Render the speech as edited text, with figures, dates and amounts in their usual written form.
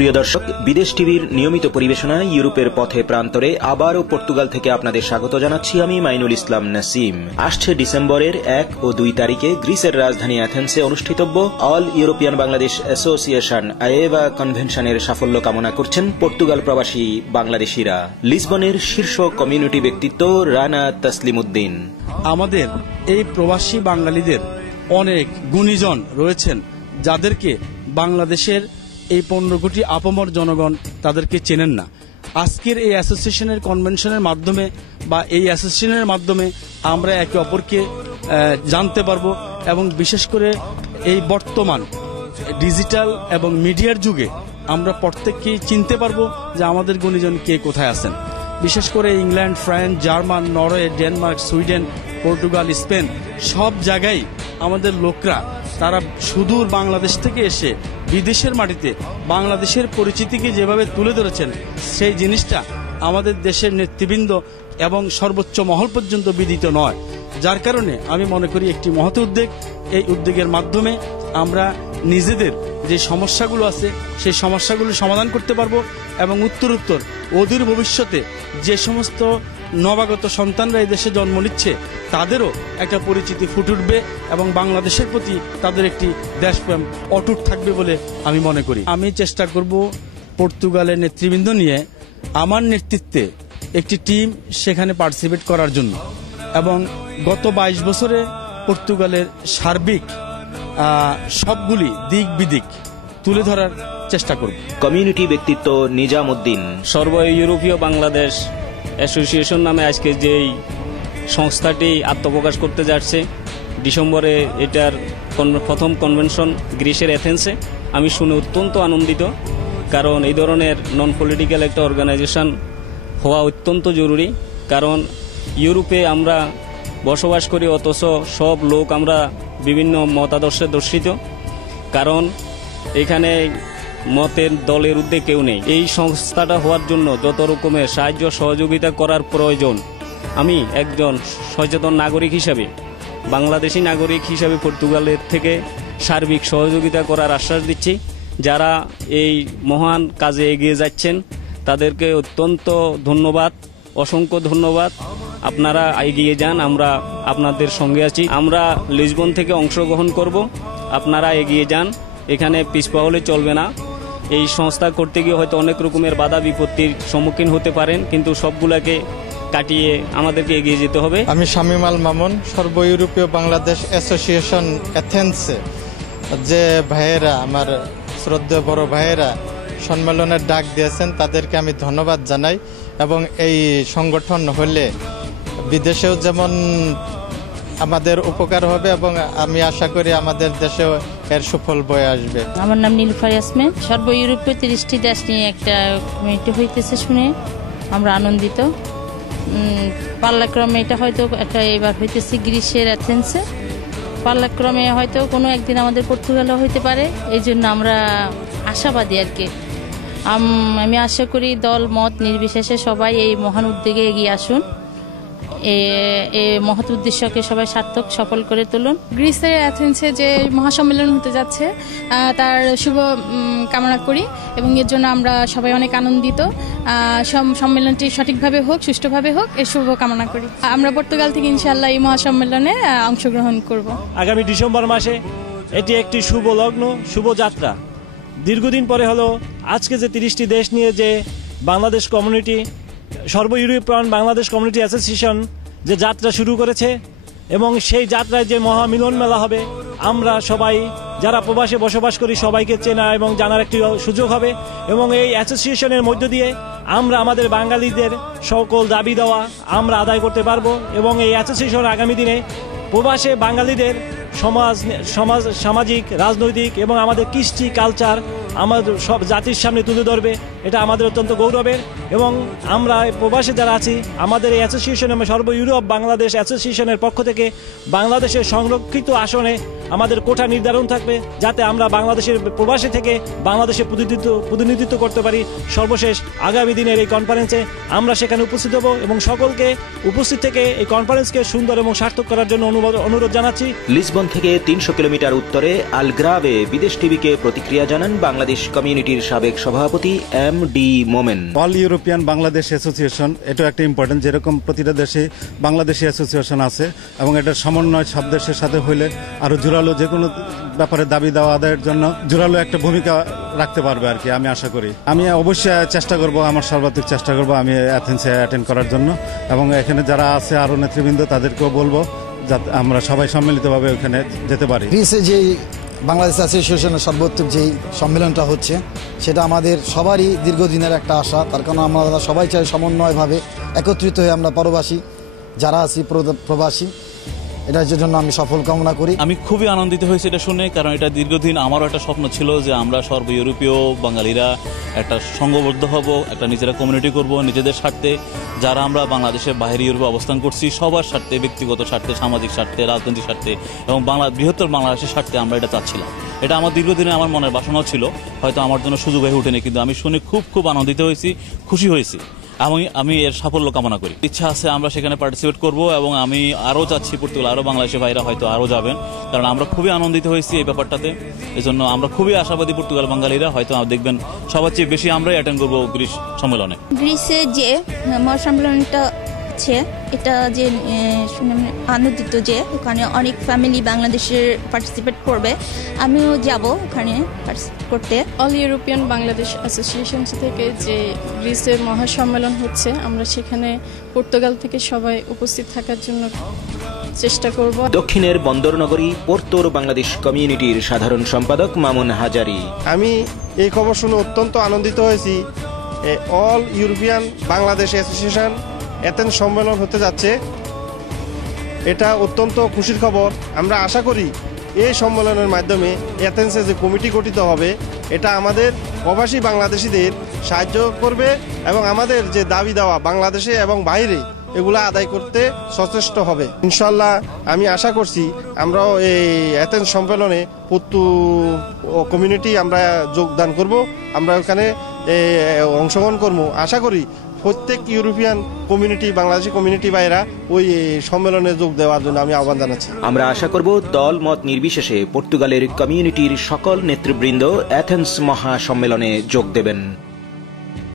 প্রিয় দর্শক, বিদেশ টিভির নিয়মিত পরিবেশনায় ইউরোপের পথে প্রান্তরে আবারও পর্তুগাল থেকে আপনাদের স্বাগত জানাচ্ছি আমি মাইনুল ইসলাম নাসিম। আসছে ডিসেম্বরের 1 ও 2 তারিখে গ্রিসের রাজধানী অ্যাথেন্সে অনুষ্ঠিতব্য অল ইউরোপিয়ান বাংলাদেশ অ্যাসোসিয়েশন আয়েভা কনভেনশনের সাফল্য কামনা করছেন পর্তুগাল প্রবাসী বাংলাদেশিরা। লিসবনের শীর্ষ কমিউনিটি ব্যক্তিত্ব রানা তাসলিমউদ্দিন। আমাদের এই প্রবাসী বাঙালিদের অনেক গুণীজন রয়েছেন যাদেরকে বাংলাদেশের এই 15 কোটি আপামর জনগণ তাদেরকে চেনেন না। আজকের এই অ্যাসোসিয়েশনের কনভেনশনের মাধ্যমে বা এই অ্যাসোসিয়েশনের মাধ্যমে আমরা একে অপরকে জানতে পারবো এবং বিশেষ করে এই বর্তমান ডিজিটাল এবং মিডিয়ার যুগে আমরা প্রত্যেককেই চিনতে পারবো যে আমাদের গুণীজন কে কোথায় আছেন। বিশেষ করে England, France, German, Norway, Denmark, Sweden, Portugal, Spain সব জায়গায় আমাদের লোকরা তারা সুদূর বাংলাদেশ থেকে এসে বিদেশের মাটিতে বাংলাদেশের পরিচিতিকে যেভাবে তুলে ধরেছেন সেই জিনিসটা আমাদের দেশের নেতৃবৃন্দ এবং সর্বোচ্চ মহল পর্যন্ত বিদিত নয়। যার কারণে আমি মনে করি একটি মহৎ উদ্যোগ। এই উদ্যোগের মাধ্যমে আমরা নিজেদের যে সমস্যাগুলো আছে সেই সমস্যাগুলো সমাধান করতে পারবো এবং উত্তরোত্তর অদূর ভবিষ্যতে যে সমস্ত নবাগত সন্তানরা এই দেশে জন্ম নিচ্ছে তাদেরও একটা পরিচিতি ফুটে উঠবে এবং বাংলাদেশের প্রতি তাদের একটি দেশপ্রেম অটুট থাকবে বলে আমি মনে করি। আমি চেষ্টা করব পর্তুগালের নেতৃবৃন্দ নিয়ে আমার নেতৃত্বে একটি টিম সেখানে পার্টিসিপেট করার জন্য এবং গত 22 বছরে পর্তুগালের সার্বিক সবগুলি দিক বিদিক তুলে ধরার চেষ্টা করব। কমিউনিটি ব্যক্তিত্ব নিজামউদ্দিন। সর্ব ইউরোপীয় বাংলাদেশ অ্যাসোসিয়েশন নামে আজকে যেই সংস্থাটি আত্মপ্রকাশ করতে যাচ্ছে ডিসেম্বরে, এটার প্রথম কনভেনশন গ্রিসের অ্যাথেন্সে, আমি শুনে অত্যন্ত আনন্দিত। কারণ এই ধরনের নন পলিটিক্যাল একটা অর্গানাইজেশন হওয়া অত্যন্ত জরুরি। কারণ ইউরোপে আমরা বসবাস করি অথচ সব লোক আমরা বিভিন্ন মতাদর্শে দর্শিত। কারণ এখানে মতের দলের ঊর্ধ্বে কেউ নেই। এই সংস্থাটা হওয়ার জন্য যত রকমের সাহায্য সহযোগিতা করার প্রয়োজন, আমি একজন সচেতন নাগরিক হিসাবে, বাংলাদেশি নাগরিক হিসাবে পর্তুগালের থেকে সার্বিক সহযোগিতা করার আশ্বাস দিচ্ছি। যারা এই মহান কাজে এগিয়ে যাচ্ছেন তাদেরকে অত্যন্ত ধন্যবাদ, অসংখ্য ধন্যবাদ। আপনারা এগিয়ে যান, আমরা আপনাদের সঙ্গে আছি। আমরা লিসবন থেকে অংশগ্রহণ করব, আপনারা এগিয়ে যান, এখানে পিছপা হলে চলবে না। এই সংস্থা করতে গিয়ে হয়তো অনেক রকমের বাধা বিপত্তির সম্মুখীন হতে পারেন, কিন্তু সবগুলাকে কাটিয়ে আমাদেরকে এগিয়ে যেতে হবে। আমি শামীম আল মামুন, সর্ব ইউরোপীয় বাংলাদেশ অ্যাসোসিয়েশন অ্যাথেন্সে যে ভাইয়েরা, আমার শ্রদ্ধেয় বড় ভাইয়েরা সম্মেলনের ডাক দিয়েছেন তাদেরকে আমি ধন্যবাদ জানাই। এবং এই সংগঠন হলে বিদেশেও যেমন আমাদের উপকার হবে এবং আমি আশা করি আমাদের দেশেও এর সুফল বয়ে আসবে। আমার নাম নীলুফার ইয়াসমিন। সর্ব ইউরোপীয় 30টি দেশ নিয়ে একটা কমিটি হইতেছে শুনে আমরা আনন্দিত। পাল্লাক্রমে এটা হয়তো একটা এবার হইতেছে গ্রিসের অ্যাথেন্সে, পাল্লাক্রমে হয়তো কোনো একদিন আমাদের পর্তুগালও হইতে পারে। এই জন্য আমরা আশাবাদী আর কি। আমি আশা করি দল মত নির্বিশেষে সবাই এই মহান উদ্যোগে এগিয়ে আসুন, এ মহৎ উদ্দেশ্যকে সবাই সার্থক সফল করে তুলুন। গ্রিসের অ্যাথেন্সে যে মহাসম্মেলন হতে যাচ্ছে তার শুভ কামনা করি এবং এর জন্য আমরা সবাই অনেক আনন্দিত। সম্মেলনটি সঠিকভাবে হোক, সুষ্ঠুভাবে হোক, এর শুভ কামনা করি। আমরা পর্তুগাল থেকে ইনশাআল্লাহ এই মহাসম্মেলনে অংশগ্রহণ করব। আগামী ডিসেম্বর মাসে এটি একটি শুভ লগ্ন, শুভ যাত্রা। দীর্ঘদিন পরে হলো আজকে যে 30টি দেশ নিয়ে যে বাংলাদেশ কমিউনিটি, সর্ব ইউরোপিয়ান বাংলাদেশ কমিউনিটি অ্যাসোসিয়েশন যে যাত্রা শুরু করেছে এবং সেই যাত্রায় যে মহামিলন মেলা হবে, আমরা সবাই যারা প্রবাসে বসবাস করি সবাইকে চেনা এবং জানার একটি সুযোগ হবে। এবং এই অ্যাসোসিয়েশনের মধ্য দিয়ে আমরা আমাদের বাঙালিদের সকল দাবি দেওয়া আমরা আদায় করতে পারবো এবং এই অ্যাসোসিয়েশন আগামী দিনে প্রবাসে বাঙালিদের সামাজিক, রাজনৈতিক এবং আমাদের কৃষ্টি কালচার আমাদের সব জাতির সামনে তুলে ধরবে। এটা আমাদের অত্যন্ত গৌরবের। এবং আমরা প্রবাসে যারা আছি, আমাদের এই অ্যাসোসিয়েশন সর্ব ইউরোপ বাংলাদেশ অ্যাসোসিয়েশনের পক্ষ থেকে বাংলাদেশের সংরক্ষিত আসনে আমাদের কোটা নির্ধারণ থাকবে, যাতে আমরা বাংলাদেশের প্রবাসে থেকে বাংলাদেশের প্রতিনিধিত্ব করতে পারি। সর্বশেষ আগামী দিনের এই কনফারেন্সে আমরা সেখানে উপস্থিত হব এবং সকলকে উপস্থিত থেকে এই কনফারেন্সকে সুন্দর এবং সার্থক করার জন্য অনুরোধ জানাচ্ছি। লিসবন লিসবন থেকে 300 কিলোমিটার উত্তরে আলগ্রাভে বিদেশ টিভিকে প্রতিক্রিয়া জানান বাংলাদেশ কমিউনিটির সাবেক সভাপতি এম.ডি. মোমেন। অল ইউরোপিয়ান বাংলাদেশ অ্যাসোসিয়েশন এটা একটা ইম্পর্টেন্ট, যেরকম প্রতিটা দেশে বাংলাদেশি অ্যাসোসিয়েশন আছে এবং এটার সমন্বয় সব দেশের সাথে হইলে আরো জোরালো যে কোনো ব্যাপারে দাবি দেওয়া আদায়ের জন্য জোরালো একটা ভূমিকা রাখতে পারবে আর কি, আমি আশা করি। আমি অবশ্যই চেষ্টা করব, আমার সর্বাধিক চেষ্টা করব আমি অ্যাথেন্সে অ্যাটেন্ড করার জন্য, এবং এখানে যারা আছে আরো নেতৃবৃন্দ তাদেরকেও বলবো যাতে আমরা সবাই সম্মিলিতভাবে ওখানে যেতে পারি। গ্রিসে যেই বাংলাদেশ অ্যাসোসিয়েশনের সর্বোত্তম যেই সম্মেলনটা হচ্ছে সেটা আমাদের সবারই দীর্ঘদিনের একটা আশা, তার কারণ আমরা সবাই চাই সমন্বয়ভাবে একত্রিত হয়ে আমরা পরবাসী যারা আছি প্রবাসী, এটার জন্য আমি সফল কামনা করি। আমি খুবই আনন্দিত হয়েছি এটা শুনে, কারণ এটা দীর্ঘদিন আমারও একটা স্বপ্ন ছিল যে আমরা সর্ব ইউরোপীয় বাঙালিরা একটা সংঘবদ্ধ হব, একটা নিজেরা কমিউনিটি করব নিজেদের স্বার্থে, যারা আমরা বাংলাদেশের বাইরে ইউরোপে অবস্থান করছি সবার স্বার্থে, ব্যক্তিগত স্বার্থে, সামাজিক স্বার্থে, রাজনৈতিক স্বার্থে এবং বৃহত্তর বাংলাদেশের স্বার্থে আমরা এটা চাচ্ছিলাম। এটা আমার দীর্ঘদিনে আমার মনের বাসনাও ছিল, হয়তো আমার জন্য সুযোগ হয়ে ওঠেনি, কিন্তু আমি শুনে খুব আনন্দিত হয়েছি, খুশি হয়েছি। আমি এর সাফল্য কামনা করি। ইচ্ছা আছে আমরা সেখানে পার্টিসিপেট করব এবং আমি আরও চাচ্ছি পর্তুগাল আরও বাংলাদেশি ভাইরা হয়তো আরও যাবেন, কারণ আমরা খুবই আনন্দিত হয়েছি এই ব্যাপারটাতে। এই জন্য আমরা খুবই আশাবাদী পর্তুগাল বাঙালিরা হয়তো দেখবেন সবার চেয়ে বেশি আমরাই অ্যাটেন্ড করবো গ্রিস সম্মেলনে। গ্রিসে যে মহাসম্মেলনটা আছে এটা যে আনন্দিত যে ওখানে অনেক ফ্যামিলি বাংলাদেশের পার্টিসিপেট করবে, আমিও যাব ওখানে পার্টিসিপেট করতে। অল ইউরোপিয়ান বাংলাদেশ অ্যাসোসিয়েশন থেকে যে গ্রিসের মহাসম্মেলন হচ্ছে আমরা সেখানে পর্তুগাল থেকে সবাই উপস্থিত থাকার জন্য চেষ্টা করব। দক্ষিণের বন্দরনগরী পোর্তোর বাংলাদেশ কমিউনিটির সাধারণ সম্পাদক মামুন হাজারি। আমি এই খবর শুনে অত্যন্ত আনন্দিত হয়েছি। All European Bangladesh association Athens সম্মেলন হতে যাচ্ছে, এটা অত্যন্ত খুশির খবর। আমরা আশা করি এই সম্মেলনের মাধ্যমে এথেন্সে যে কমিটি গঠিত হবে এটা আমাদের প্রবাসী বাংলাদেশিদের সাহায্য করবে এবং আমাদের যে দাবি দেওয়া বাংলাদেশে এবং বাইরে এগুলো আদায় করতে সচেষ্ট হবে ইনশাল্লাহ। আমি আশা করছি আমরাও এই এথেন্স সম্মেলনে পর্তু কমিউনিটি আমরা যোগদান করব, আমরা ওখানে অংশগ্রহণ করবো। আশা করি প্রত্যেক ইউরোপিয়ান কমিউনিটি বাংলাদেশি কমিউনিটি ভাইরা ওই সম্মেলনে যোগ দেওয়ার জন্য আমি আহ্বান জানাচ্ছি। আমরা আশা করব দল মত নির্বিশেষে পর্তুগালের কমিউনিটির সকল নেতৃবৃন্দ এথেন্স মহা সম্মেলনে যোগ দেবেন।